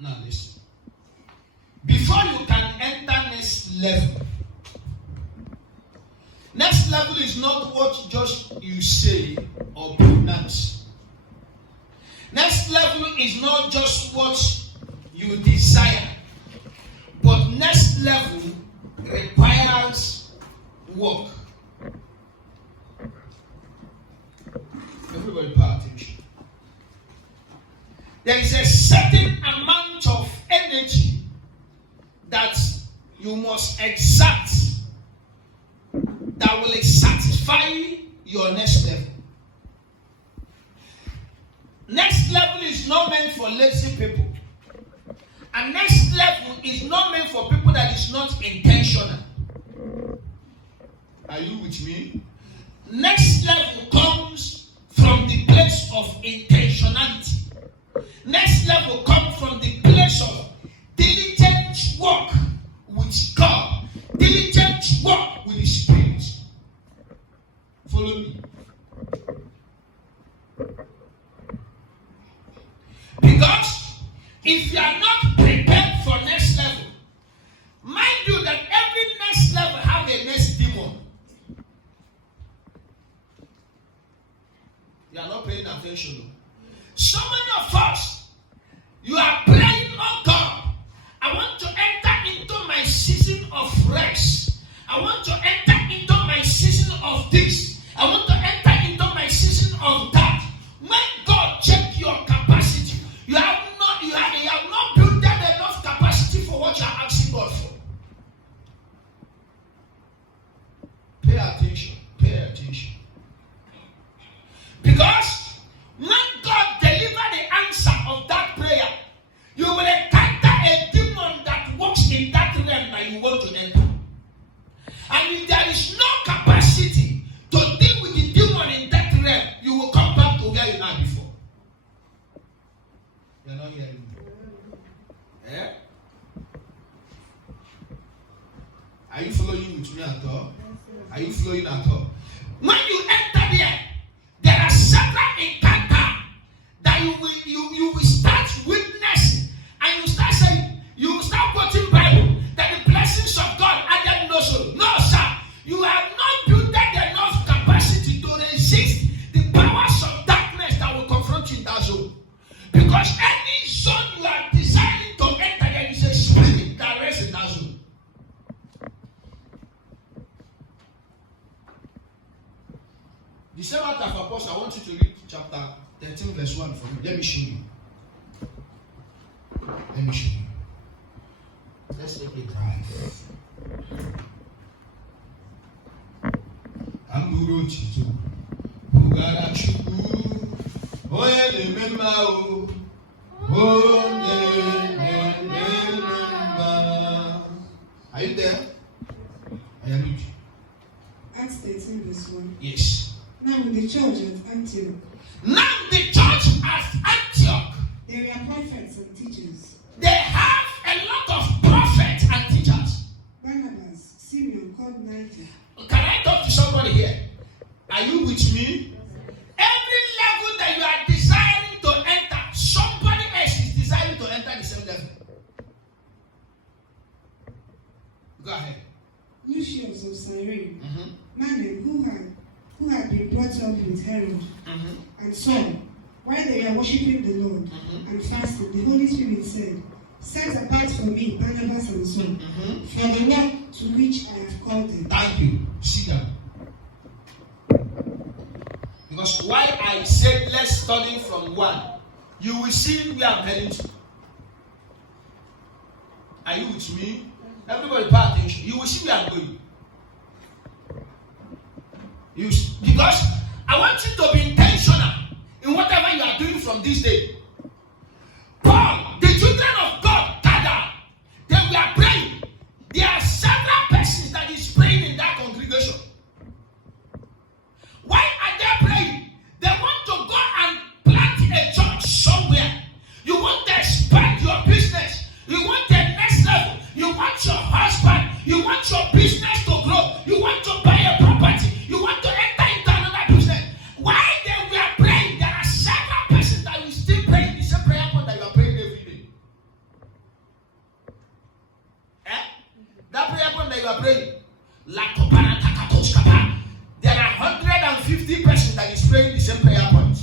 Now listen. Before you can enter next level, next level is not what just you say or pronounce. Next level is not just what you desire, but next level requires work. Everybody pay attention. There is a certain amount of energy that you must exert that will satisfy your next level. Next level is not meant for lazy people. And next level is not meant for people that is not intentional. Are you with me? Next level comes from the place of intentionality. Next level comes from the place of diligent work with God, diligent work with the Spirit. Follow me. Because if you are not prepared for next level, mind you that every next level have a next demon. You are not paying attention. So many of us, you are praying, oh God, I want to enter into my season of rest. I want to enter into my season of this. I want to enter into my season of that. When God check your capacity, you have not built up enough capacity for what you are asking God for. Pay attention. Pay attention. Because when God deliver the answer of that prayer, you will encounter a demon that works in that realm that you want to enter. And if there is no capacity to deal with the demon in that realm, you will come back to where you are before. You are not hearing me. Eh? Are you following with me at all? Are you flowing at all? When you enter there are several encounters that you will start witnessing, and you start saying, you will start quoting Bible that the blessings of God added no sorrow. No, sir. You have not built enough capacity to resist the powers of darkness that will confront you in that zone. Because any zone you are desiring to enter, there is a spirit that rests in that zone. The same act of Apostle, I want you to read chapter 13, verse 1 for me. Let me show you. Let me show you. Let's take a drive. Amburo Chitu. Bugara Chuku. Oye le memba o. Oye le memba. Are you there? I am with you. Acts 13, verse 1. Yes. Now in the church at Antioch. Now the church at Antioch. There are prophets and teachers. They have a lot of prophets and teachers. Barnabas, Simeon called Niger. Can I talk to somebody here? Are you with me? Every level that you are desiring to enter, somebody else is desiring to enter the same level. Go ahead. Lucius of Cyrene, Manaen, who had been brought up with Herod, and Saul, while they were worshiping the Lord and fasting, the Holy Spirit said, set apart for me Barnabas and Saul for the work to which I have called them. Thank you. Sit down. Because why I said let's study from 1, you will see where I'm heading to. Are you with me? Everybody pay attention. You will see where I'm going. Because I want you to be intentional in whatever you are doing from this day. Paul, the children of God gathered. They were praying. There are several persons that is praying in that congregation. Why are they praying? They want to go and plant a church somewhere. You want to expand your business. You want the next level. You want your husband. You want your business to grow. you are praying. There are 150 persons that is praying the same prayer point.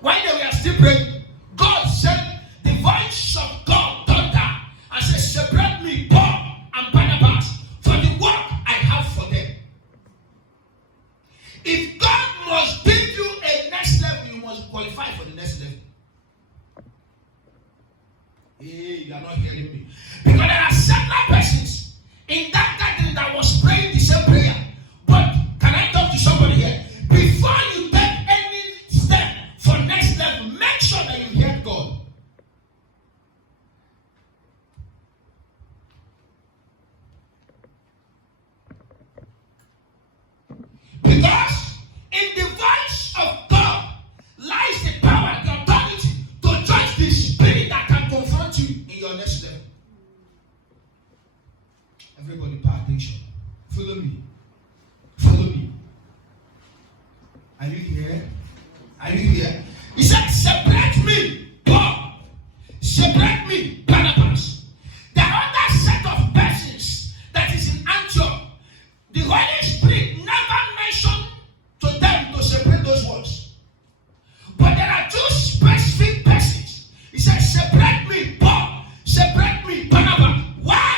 While they were still praying, God said, the voice of God thunder and said, separate me, Paul and Barnabas, for the work I have for them. If God must give you a next level, you must qualify for the next level. Hey, you are not hearing me. Because there are several persons in that gathering that was praying the same prayer. But can I talk to somebody here? Before you take any step for next level, make sure that you hear God. Because in the voice of God lies the power, the authority to judge the spirit that can confront you in your next level. Everybody pay attention. Follow me. Follow me. Are you here? Are you here? He said, separate me, Paul. Separate me, Barnabas. The other set of persons that is in Antioch, the Holy Spirit never mentioned to them to separate those ones. But there are two specific persons. He said, separate me, Paul. Separate me, Barnabas. Why?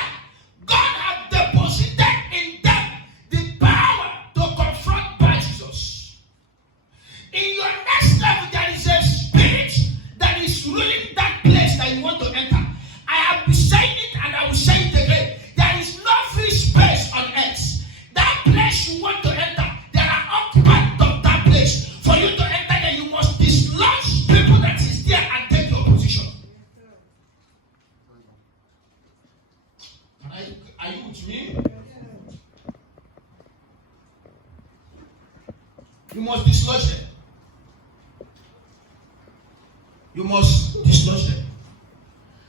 God had deposited in them the power to confront by Jesus. In your next level, there is a spirit that is ruling that place that you want to enter. I have been saying it and I will say it again. There is no free space on earth. That place you want to enter, there are occupants of that place. For you to enter there, you must dislodge people that is there and take your position. Are you with me? You must dislodge them. You must dislodge them.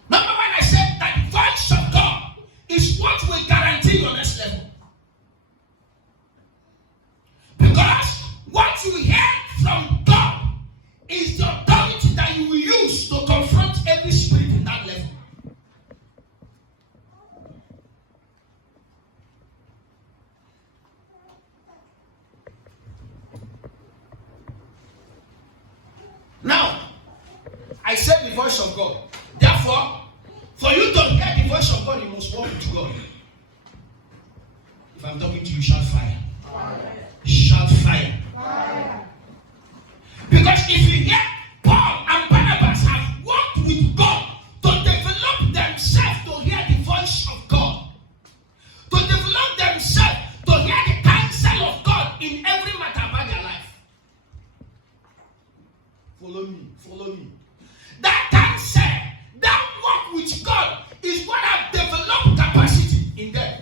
Number one, I said that the voice of God is what will guarantee your next level. Because what you hear from God is the authority that you will use to confront every spirit in that level. Now, I said the voice of God. Therefore, for you to hear the voice of God, you must walk with God. If I'm talking to you, shout fire. Shout fire. Because if you hear Paul and Barnabas have walked with God to develop themselves to hear the voice of God, to develop themselves to hear the counsel of God in every matter about their life. Follow me, follow me. That counsel, that walk with God is what has developed capacity in them.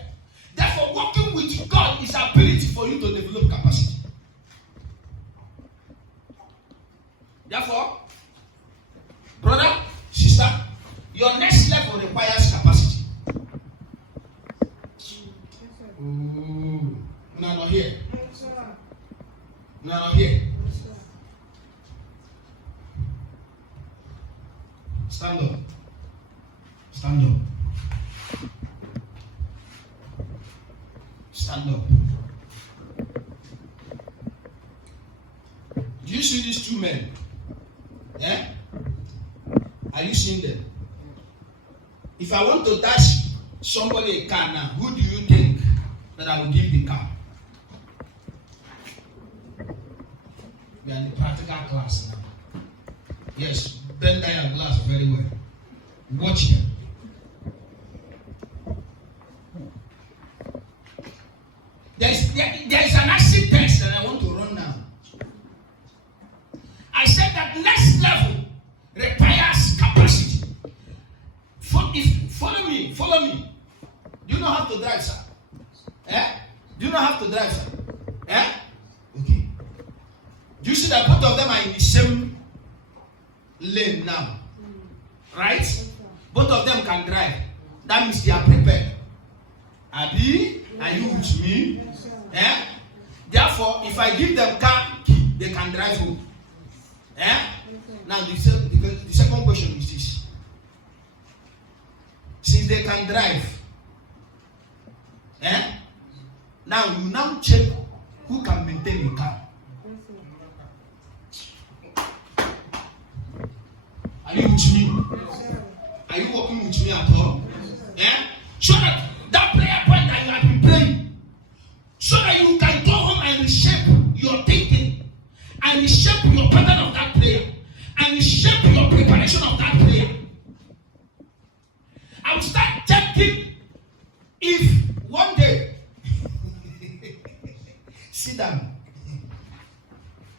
Therefore, walking with God is ability for you to develop capacity. Therefore, brother, sister, your next level requires capacity. Ooh, we are not here. We are not here. Stand up. Stand up. Stand up. Do you see these two men? Yeah? Are you seeing them? If I want to dash somebody a car now, who do you think that I will give the car? We are in the practical class now. Yes, bend down your glass very well. Watch them. There's an acid test that I want to run now. I said that next level requires capacity. Follow me, follow me. Do you know how to drive, sir? Eh? Do you know how to drive, sir? Eh? Okay. Do you see that both of them are in the same lane now? Right? Both of them can drive. That means they are prepared. Abi, are you with me? Eh? Therefore, if I give them car key, they can drive home. Eh? Now, the second question is this. Since they can drive, now you now check who can maintain the car. Are you with me? Are you working with me at all? So that prayer point that you have been praying, so that you can go home and reshape your thinking, and reshape your pattern of that prayer, and reshape your preparation of that prayer. I will start checking if one day, sit down.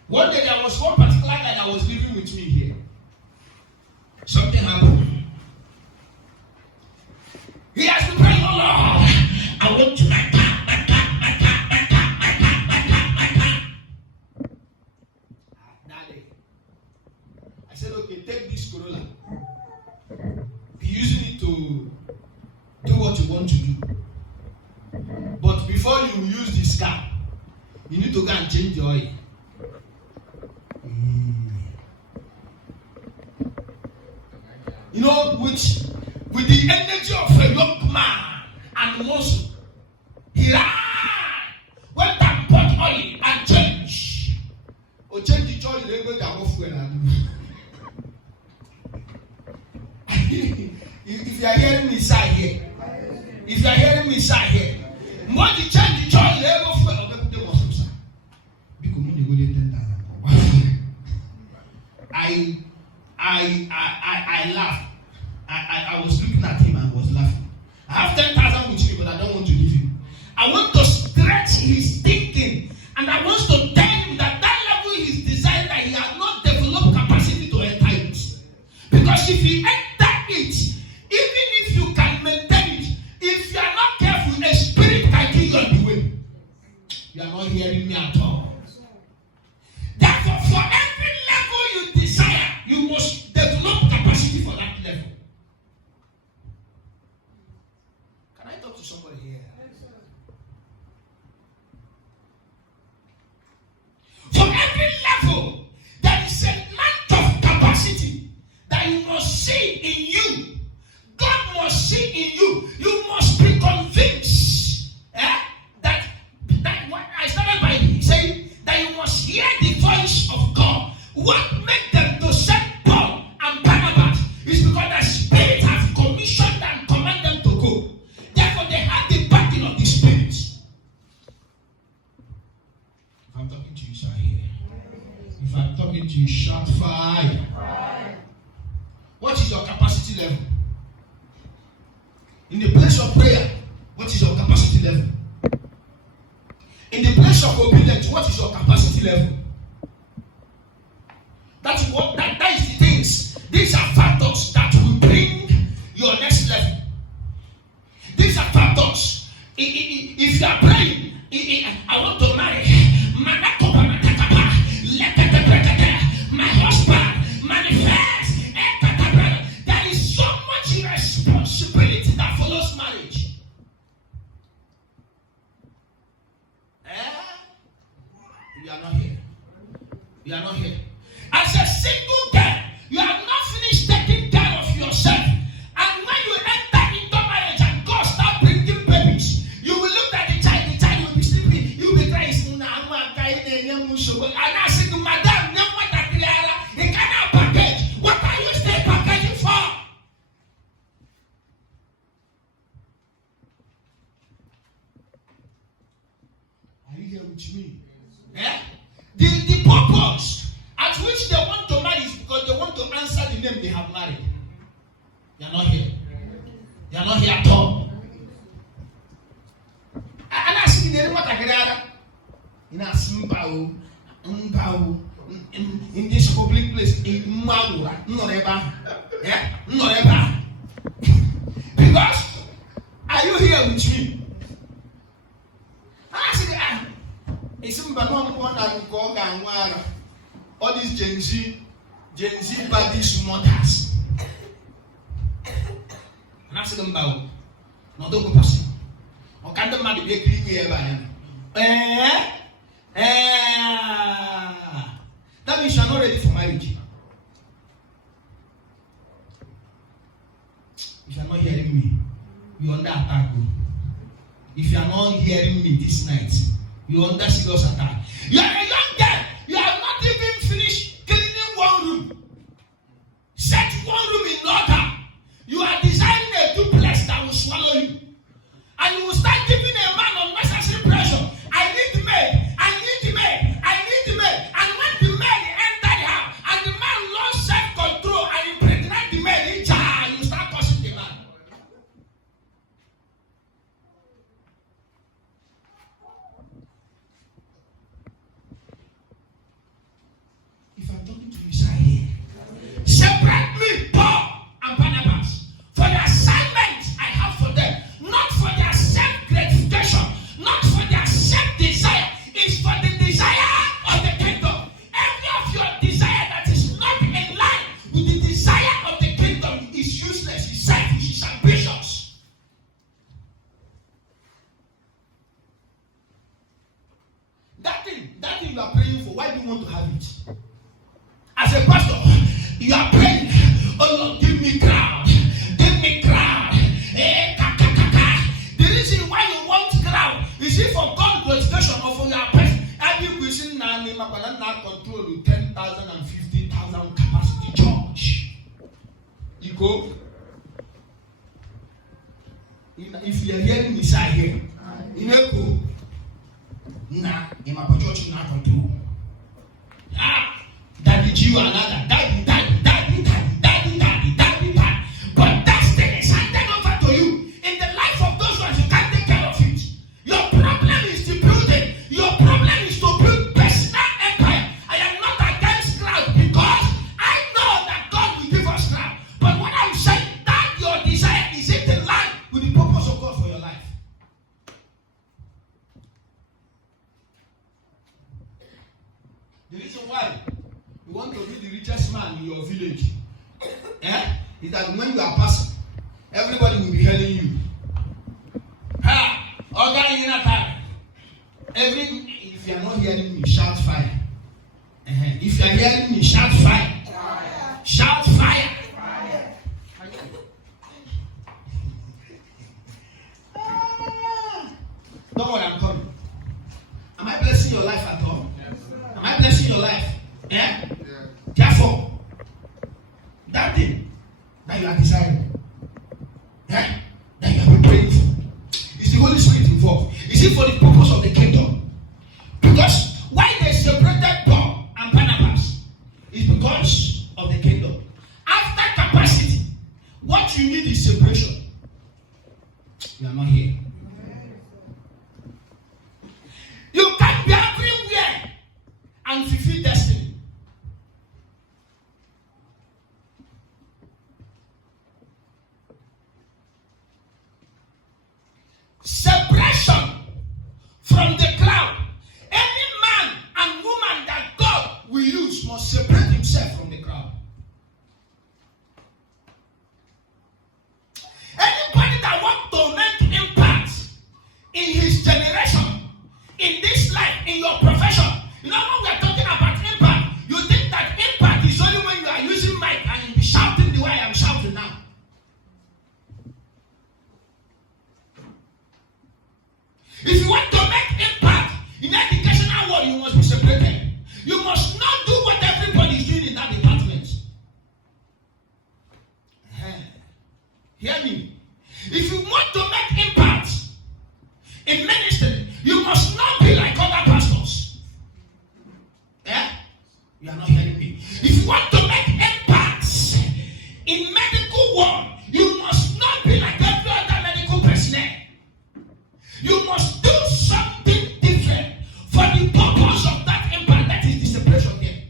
One day there was one particular guy that was living with me here. Something happened. He has been praying, oh Lord, I want to my car. That day, I said, okay, take this Corolla. Be using it to do what you want to do. But before you use this car, you need to go and change the oil. You know, with the energy of a young man and muscle, he ran, went and bought oil and changed. Or change the oil, they go down off when If you are hearing me inside here, more the change the oil, they go for I laughed. I was looking at him and was laughing. I have 10,000 with me, but I don't want to leave him. I want to stretch his thinking, and I want to tell him that level is designed that he has not developed capacity to enter it. Because if he enter it, even if you can maintain it, if you are not careful, a spirit can kill you on the way. You are not hearing me at all. Therefore, for every level you desire, you must develop capacity for that level. Can I talk to somebody here? For every level, there is a amount of capacity that you must see in you. God must see in you. You must be convinced that what I started by saying that you must hear the voice of God. What made them to send Paul and Barnabas is because the Spirit has commissioned and commanded them to go. Therefore, they had the backing of the Spirit. If I'm talking to you, shout here. If I'm talking to you, shout fire. What is your capacity level? In the place of prayer, what is your capacity level? In the place of obedience, what is your capacity level? That is the things. These are factors that will bring your next level. These are factors. If you are praying, I want to marry. My husband manifest. There is so much responsibility that follows marriage. You are not here. You are not here. As a single girl, you have not finished taking care of yourself. And when you enter into marriage and God start bringing babies, you will look at the child will be sleeping, you will be crying. And I say to Madam, you cannot package. What are you still packaging for? Are you here with me? The purpose at which they want to marry is because they want to answer the name they have married. They are not here. They are not here at all. And I see the what I get in this public place in Maura, because are you here with me? I see all these Gen Z bodies mothers. And I say them about not the person. Or can the man be a clean here by him? That means you are not ready for marriage. If you are not hearing me, you're under attack. If you are not hearing me this night, you're under serious attack. You are a young girl. You have not even finished cleaning one room. Set one room in order. You are designing a duplex that will swallow you. And you will start giving a man unnecessary pressure. I need maid. I need maid. I need maid. And when the maid enter the house and the man lost self-control and impregnate the maid, you start cursing the man. If I'm talking to you, say here. Separate me, Paul and Barnabas, for the assignment I have for them, not for their self-gratification, not for their self-desire. It's for the desire of the kingdom. Every of your desire that is not in line with the desire of the kingdom is useless, is selfish, is ambitious. That thing you are praying for, why do you want to have it? As a pastor, you are praying, oh Lord, give me crowd. Give me crowd. The reason why you want crowd is it for God's glorification or for your person. Every person now control the 10,000 and 50,000 capacity church. You go. If you are hearing me say here, you know go. Nah, in my church not control. Daddy Jew another, daddy. But that thing is handed over to you. In the life of those ones, you can't take care of it. Your problem is the building. Your problem is to build personal empire. I am not against crowd because I know that God will give us crowd. But what I'm saying, that your desire is it in line with the purpose of God for your life. The reason why you want to be the richest man in your village, is that when you are passing, everybody will be hearing you. If you are not hearing me, shout fire. If you are hearing me, shout fire. Shout fire. Don't worry, I'm coming. Am I blessing your life at all? Am I blessing your life? Yeah? Therefore, that thing that you are desiring, that you have been praying for, is the Holy Spirit involved? Is it for the purpose of the kingdom? Because why they separated Paul and Barnabas is because of the kingdom. After capacity, what you need is separation. You are not here. You can be everywhere and fulfill destiny. Separation from the crowd. Any man and woman that God will use must separate himself from the crowd. Anybody that wants to make impact in his generation, in this life, in your profession, you know when we are talking about impact, you think that impact is only when you are using mic and you be shouting the way I am shouting now. If you want to make impact in educational world, you must be separated. You must not do what everybody is doing in that department. Hear me. If you want to make impact in ministry, you must not be like other pastors. You are not hearing me. If you want to make impact in medical world, you must not be like every other medical personnel. You must do something different for the purpose of that impact. That is the separation there.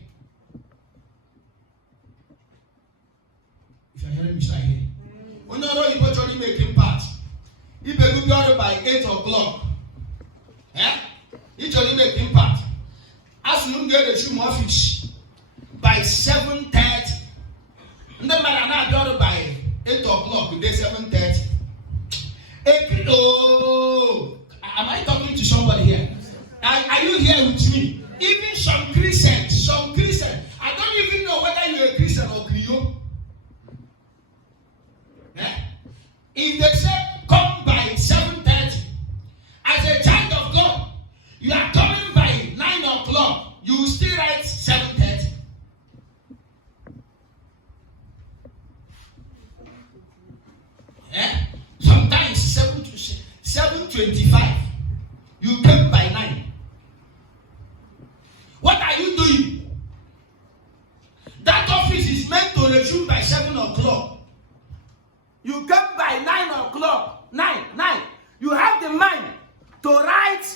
If you are hearing me, say here. When you know you actually make impact, if you go by 8 o'clock, you actually make impact. As you get the shoe office by 7:30, and then by 8 o'clock, day 7:30. Oh, am I talking to somebody here? Are you here with me? Even some Christians, I don't even know whether you're a Christian or Creole. If they say, come 7:25. You came by 9. What are you doing? That office is meant to resume by 7 o'clock. You came by 9 o'clock. 9. You have the mind to write